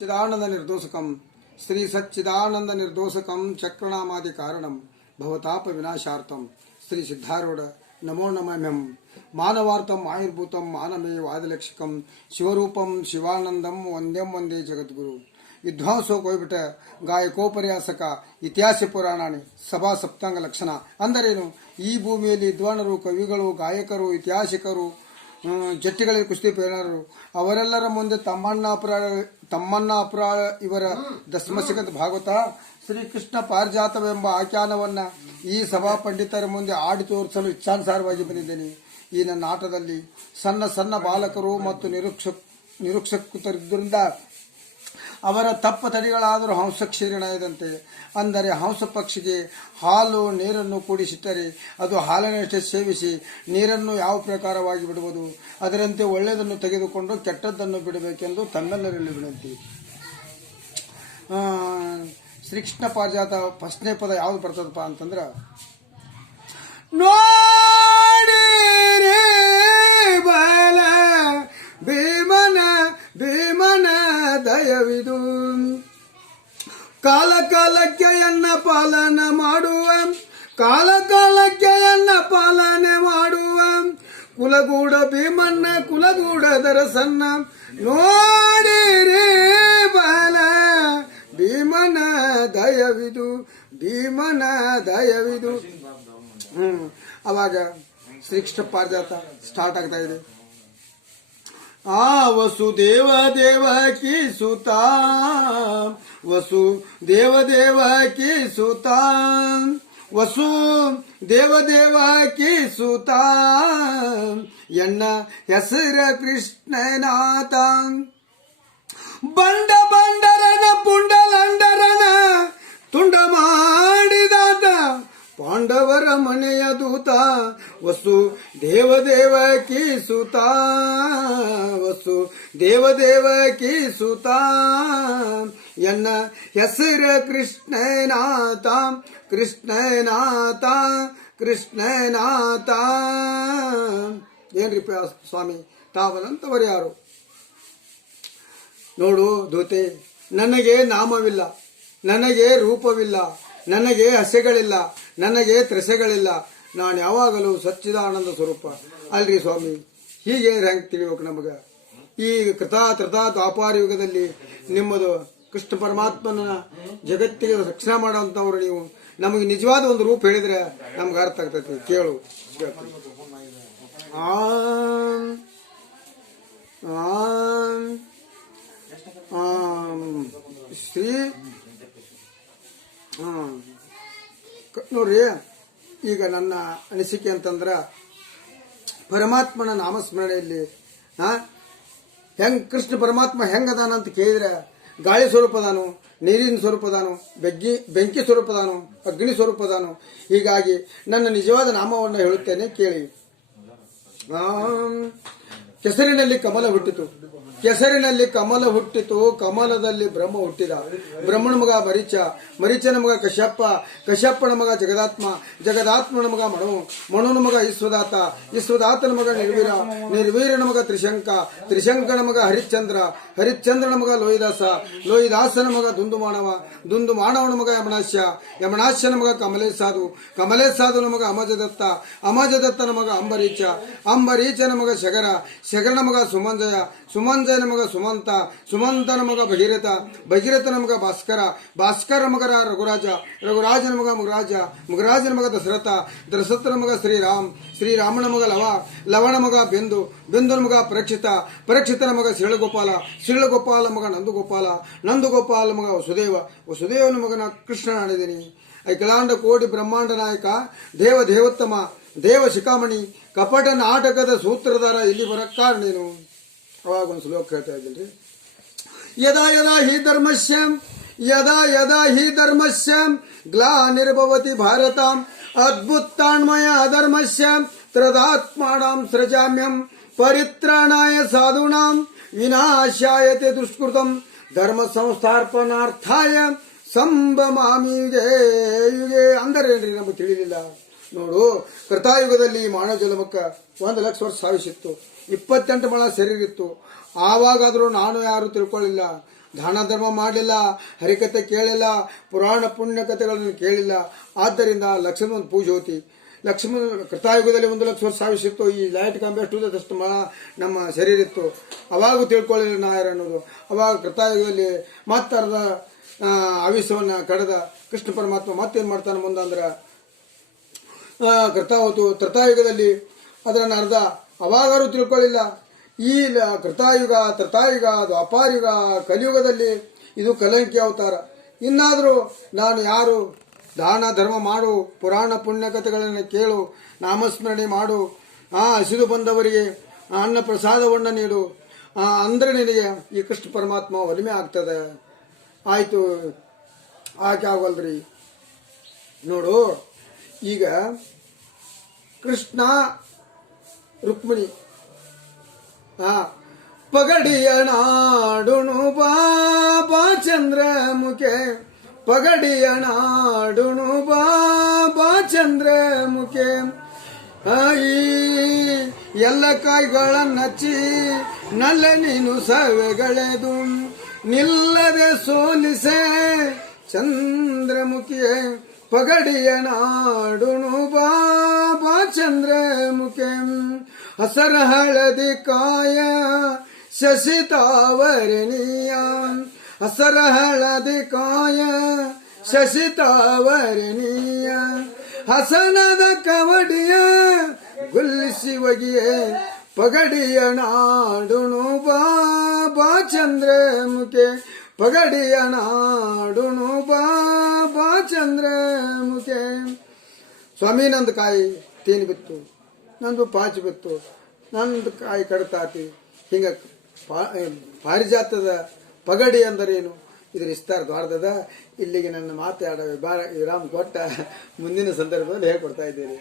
सच्चिदानंद निर्दोषकम श्री सच्चिदानंद निर्दोषकम चक्रनामादि कारणम भवताप विनाशार्थम श्री सिद्धारूढ़ नमो नमः मानवार्थम आयुर्भूतम मानमे वादलक्षकम शिवरूपम शिवानंदम वंद्यम वंदे जगद्गुरु विध्वांसो कोयबिट ಗಾಯಕೋಪರ್ಯಾಸಕ ಇತಿಹಾಸ ಪುರಾಣಾಣಿ ಸಭಾ ಸಪ್ತಾಂಗ ಲಕ್ಷಣ ಅಂದರೇನು? ಈ ಭೂಮಿಯಲ್ಲಿ ವಿದ್ವಾನರು, ಕವಿಗಳು, ಗಾಯಕರು, ಇತಿಹಾಸಕರು, ಜಟ್ಟಿಗಳಲ್ಲಿ ಕುಸ್ತಿ ಪ್ರೇರಣರು ಅವರೆಲ್ಲರ ಮುಂದೆ ತಮ್ಮಣ್ಣ ಅಪರಾಳ ಇವರ ದಶಮಶಕದ ಭಾಗವತ ಶ್ರೀಕೃಷ್ಣ ಪಾರಿಜಾತವೆಂಬ ಆಖ್ಯಾನವನ್ನ ಈ ಸಭಾ ಪಂಡಿತರ ಮುಂದೆ ಆಡಿ ತೋರಿಸಲು ಇಚ್ಛಾನುಸಾರವಾಗಿ ಬಂದಿದ್ದೇನೆ. ಈ ನನ್ನ ಆಟದಲ್ಲಿ ಸಣ್ಣ ಸಣ್ಣ ಬಾಲಕರು ಮತ್ತು ನಿರೀಕ್ಷಕರಿದ್ದರಿಂದ ಅವರ ತಪ್ಪ ತಡಿಗಳಾದರೂ ಹಂಸ ಕ್ಷೀರಣದಂತೆ. ಅಂದರೆ ಹಂಸ ಪಕ್ಷಿಗೆ ಹಾಲು ನೀರನ್ನು ಕೂಡಿಸಿಟ್ಟರೆ ಅದು ಹಾಲಿನಷ್ಟೇ ಸೇವಿಸಿ ನೀರನ್ನು ಯಾವ ಪ್ರಕಾರವಾಗಿ ಬಿಡುವುದು, ಅದರಂತೆ ಒಳ್ಳೆಯದನ್ನು ತೆಗೆದುಕೊಂಡು ಕೆಟ್ಟದ್ದನ್ನು ಬಿಡಬೇಕೆಂದು ತಮ್ಮೆಲ್ಲರಲ್ಲಿ ವಿನಂತಿ. ಶ್ರೀಕೃಷ್ಣ ಪಾರಿಜಾತ ಫಸ್ಟ್ನೇ ಪದ ಯಾವ್ದು ಬರ್ತದಪ್ಪ ಅಂತಂದ್ರ, ಬಾಲ ಭೀಮನ ದಯವಿದು ಕಾಲ ಕಾಲಕ್ಕೆ ಎನ್ನ ಪಾಲನೆ ಮಾಡುವ ಕುಲಗೂಡ ಭೀಮನ್ನ ಕುಲಗೂಡ ದರಸನ್ನ ನೋಡಿರಿ ಬಾಲ ಭೀಮನ ದಯವಿದು ಅವಾಗ ಶ್ರೀಕೃಷ್ಣ ಪಾರಿಜಾತ ಸ್ಟಾರ್ಟ್ ಆಗ್ತಾ ಇದೆ. ವಸುದೇವ ದೇವಕಿ ಸುತ ಎನ್ನ ಹೆಸರ ಕೃಷ್ಣನಾಥ ಬಂಡರನ ಪುಂಡಲಂಡರನ ತುಂಡ ಮಾಡಿದಾತ ಪಾಂಡವರ ಮನೆಯ ದೂತ ವಸು ದೇವದೇವಕಿ ಸುತ ಎನ್ನ ಹೆಸರ ಕೃಷ್ಣನಾಥ ಏನ್ರಿ ಸ್ವಾಮಿ ತಾವನಂತವರು ಯಾರು? ನೋಡು ದೂತೆ, ನನಗೆ ನಾಮವಿಲ್ಲ, ನನಗೆ ರೂಪವಿಲ್ಲ, ನನಗೆ ಹಸೆಗಳಿಲ್ಲ, ನನಗೆ ತ್ರೆಸೆಗಳಿಲ್ಲ. ನಾನು ಯಾವಾಗಲೂ ಸಚ್ಚಿದಾನಂದ ಸ್ವರೂಪ ಅಲ್ರಿ ಸ್ವಾಮಿ. ಹೀಗೆ ಹೆಂಗೆ ತಿಳಿಬೇಕು ನಮಗ? ಈ ಕೃತಾ ದ್ವಾಪಾರ ಯುಗದಲ್ಲಿ ನಿಮ್ಮದು ಕೃಷ್ಣ ಪರಮಾತ್ಮನ ಜಗತ್ತಿಗೆ ರಕ್ಷಣೆ ಮಾಡುವಂಥವ್ರು ನೀವು. ನಮಗೆ ನಿಜವಾದ ಒಂದು ರೂಪ ಹೇಳಿದ್ರೆ ನಮ್ಗೆ ಅರ್ಥ ಆಗ್ತೈತಿ. ಕೇಳು. ಶ್ರೀ ನೋಡ್ರಿ, ಈಗ ನನ್ನ ಅನಿಸಿಕೆ ಅಂತಂದ್ರ ಪರಮಾತ್ಮನ ನಾಮಸ್ಮರಣೆಯಲ್ಲಿ ಹೆಂಗ್ ಕೃಷ್ಣ ಪರಮಾತ್ಮ ಹೆಂಗದಾನ ಅಂತ ಕೇಳಿದ್ರೆ ಗಾಳಿ ಸ್ವರೂಪದಾನು, ನೀರಿನ ಸ್ವರೂಪದಾನು, ಬೆಂಕಿ ಸ್ವರೂಪದಾನು, ಅಗ್ನಿ ಸ್ವರೂಪದಾನು. ಹೀಗಾಗಿ ನನ್ನ ನಿಜವಾದ ನಾಮವನ್ನು ಹೇಳುತ್ತೇನೆ ಕೇಳಿ. ಕೆಸರಿನಲ್ಲಿ ಕಮಲ ಹುಟ್ಟಿತು, ಕಮಲದಲ್ಲಿ ಬ್ರಹ್ಮ ಹುಟ್ಟಿದ. ಬ್ರಹ್ಮನ ಮಗ ಮರೀಚನ ಮಗ ಕಶ್ಯಪ್ಪನ ಮಗ ಜಗದಾತ್ಮನ ಮಗ ಮನುನ ಮಗ ಈಶ್ವದಾತನ ಮಗ ನಿರ್ವೀರನ ಮಗ ತ್ರಿಶಂಕನ ಮಗ ಹರಿಶ್ಚಂದ್ರನ ಮಗ ಲೋಹಿದಾಸನ ಮಗ ದುಂದುಮಾನವನ ಮಗ ಯಮನಾಶ್ಯನ ಮಗ ಕಮಲೇಶಾದುನ ಮಗ ಅಮಜದತ್ತನ ಮಗ ಅಂಬರೀಚನ ಮಗ ಶಗರನ ಮಗ ಸುಮಂಜಯನ ಮಗ ಸುಮಂತನ ಮಗ ಭಗೀರಥನ ಮಗ ಭಾಸ್ಕರ ಮಗ ರಘುರಾಜನ ಮಗ ಮುಗರಾಜನ ಮಗ ದಶರಥನ ಮಗ ಶ್ರೀರಾಮನ ಮಗ ಲವಣ ಮಗ ಬಿಂದುನ ಮಗ ಪರೀಕ್ಷಿತನ ಮಗ ಶಿರಳಗೋಪಾಲ ಮಗ ನಂದುಗೋಪಾಲ ಮಗ ವಸುದೇವನ ಮಗನ ಕೃಷ್ಣ ಆಡಿದೀನಿ. ಅಖಿಲಾಂಡ ಕೋಟಿ ಬ್ರಹ್ಮಾಂಡ ನಾಯಕ ದೇವೋತ್ತಮ ದೇವ ಶಿಖಾಮಣಿ ಕಪಟ ನಾಟಕದ ಸೂತ್ರಧಾರ ಇಲ್ಲಿ ಬರಕ್ಕಾರ ನೀನು. ಅವಾಗ ಒಂದು ಶ್ಲೋಕ ಹೇಳ್ತಾ ಇದ್ದೀನಿ. ಯದಾ ಹಿ ಧರ್ಮಸ್ಯ ಗ್ಲಾನಿರ್ಭವತಿ ಭಾರತ ಅದ್ಭುತಾನ್ಮಯ ಅಧರ್ಮಸ್ಯ ತ್ರದಾತ್ಮಾಣಾಂ ಸೃಜಾಮ್ಯಂ ಪರಿತ್ರಾಣಾಯ ಸಾಧೂನಾಂ ವಿನಾಶಾಯತೆ ದುಷ್ಕೃತಂ ಧರ್ಮ ಸಂಸ್ಥಾಪನಾರ್ಥಾಯ ಸಂಭಮಾಮಿ ಯುಗೆ. ಅಂದರೇನ್ರಿ ನಮಗೆ ತಿಳಿಲಿಲ್ಲ. ನೋಡು, ಕೃತಾಯುಗದಲ್ಲಿ ಮಾನವ ಜನ್ಮಕ್ಕೆ 1 ಲಕ್ಷ ವರ್ಷ ಸಾವಿಸಿತ್ತು, 28 ಮಳ ಶರೀರ ಇತ್ತು. ಆವಾಗಾದರೂ ನಾನು ಯಾರು ತಿಳ್ಕೊಳ್ಳಿಲ್ಲ. ದಾನ ಧರ್ಮ ಮಾಡಲಿಲ್ಲ, ಹರಿಕತೆ ಕೇಳಿಲ್ಲ, ಪುರಾಣ ಪುಣ್ಯ ಕಥೆಗಳನ್ನು ಕೇಳಿಲ್ಲ. ಆದ್ದರಿಂದ ಲಕ್ಷ್ಮಣ ಪೂಜೆ ಹೋತಿ. ಲಕ್ಷ್ಮಣ ಕೃತಾಯುಗದಲ್ಲಿ 1 ಲಕ್ಷ ವರ್ಷ ಆಯುಷ್ಯಿತ್ತು. ಈ ಲೈಟ್ ಕಂಬೆ ಅಷ್ಟು ನಮ್ಮ ಶರೀರ ಇತ್ತು. ಅವಾಗೂ ತಿಳ್ಕೊಳ್ಳಿಲ್ಲ ನಾಯರ್ ಅನ್ನೋದು. ಅವಾಗ ಕೃತಾಯುಗದಲ್ಲಿ ಮತ್ತರ್ಧ ಆಯುಷ್ಯವನ್ನು ಕಳೆದ ಕೃಷ್ಣ ಪರಮಾತ್ಮ ಮತ್ತೇನು ಮಾಡ್ತಾನೆ ಮುಂದಂದ್ರೆ ತ್ರತಾಯುಗದಲ್ಲಿ ಅದರನ್ನು ಅರ್ಧ ಅವಾಗಾರು ತಿಳ್ಕೊಳ್ಳಿಲ್ಲ. ಈ ಕೃತಾಯುಗ, ತ್ರತಾಯುಗ, ದ್ವಾಪಾರಯುಗ, ಕಲಿಯುಗದಲ್ಲಿ ಇದು ಕಲಂಕಿ ಅವತಾರ. ಇನ್ನಾದರೂ ನಾನು ಯಾರು ದಾನ ಧರ್ಮ ಮಾಡು, ಪುರಾಣ ಪುಣ್ಯ ಕಥೆಗಳನ್ನು ಕೇಳು, ನಾಮಸ್ಮರಣೆ ಮಾಡು, ಹಸಿದು ಬಂದವರಿಗೆ ಅನ್ನ ಪ್ರಸಾದವನ್ನು ನೀಡು ಅಂದರೆ ನಿನಗೆ ಈ ಕೃಷ್ಣ ಪರಮಾತ್ಮ ಒಲಿಮೆ ಆಗ್ತದೆ. ಆಯಿತು, ಆಕೆ ಆಗವಲ್ರಿ. ನೋಡು, ಈಗ ಕೃಷ್ಣ ರುಕ್ಮಿಣಿ ಪಗಡಿಯ ನಾಡುಣು ಬಾಬಾ ಚಂದ್ರಮುಖೆ, ಪಗಡಿಯ ನಾಡುಣು ಬಾಬಾ ಚಂದ್ರಮುಖೆ. ಈ ಎಲ್ಲ ಕಾಯಿಗಳನ್ನಚ್ಚಿ ನಲ್ಲ ನೀನು ಸವೆಗಳೆದು ನಿಲ್ಲದೆ ಸೋಲಿಸೆ ಚಂದ್ರಮುಖಿಯೇ. ಪಗಡಿಯ ನಾಡುಣು ಬಾಬಾ ಚಂದ್ರಮುಖೆ. ಹಸರ ಹಳದಿ ಕಾಯ ಶಶಿತಾವರಣೀಯ, ಹಸರ ಹಳದಿ ಕಾಯ ಶಶಿತಾವರಣೀಯ. ಹಸನದ ಕವಡಿಯ ಗುಲ್ಸಿ ಒಗಿಯೇ, ಪಗಡಿಯ ನಾಡುಣು ಬಾಬಾ ಚಂದ್ರಮುಖೆ. ಪಗಡಿಯ ನಾಡುಣು ಬಾಬಾ ಚಂದ್ರಮುಖೆ. ಸ್ವಾಮಿ ನಂದು ಕಾಯಿ ತೇನು ಬಿತ್ತು, ನಂದು ಪಾಚಿ ಬಿತ್ತು, ನಂದು ಕಾಯಿ ಕಡ್ತಾತಿ. ಹಿಂಗ ಪಾರಿಜಾತದ ಪಗಡಿ ಅಂದರೇನು, ಇದ್ರ ವಿಸ್ತಾರ ದ್ವಾರದದ. ಇಲ್ಲಿಗೆ ನನ್ನ ಮಾತಾಡ ವಿರಾಮ್ ಕೊಟ್ಟ ಮುಂದಿನ ಸಂದರ್ಭದಲ್ಲಿ ಹೇಳ್ಕೊಡ್ತಾ ಇದ್ದೇನೆ.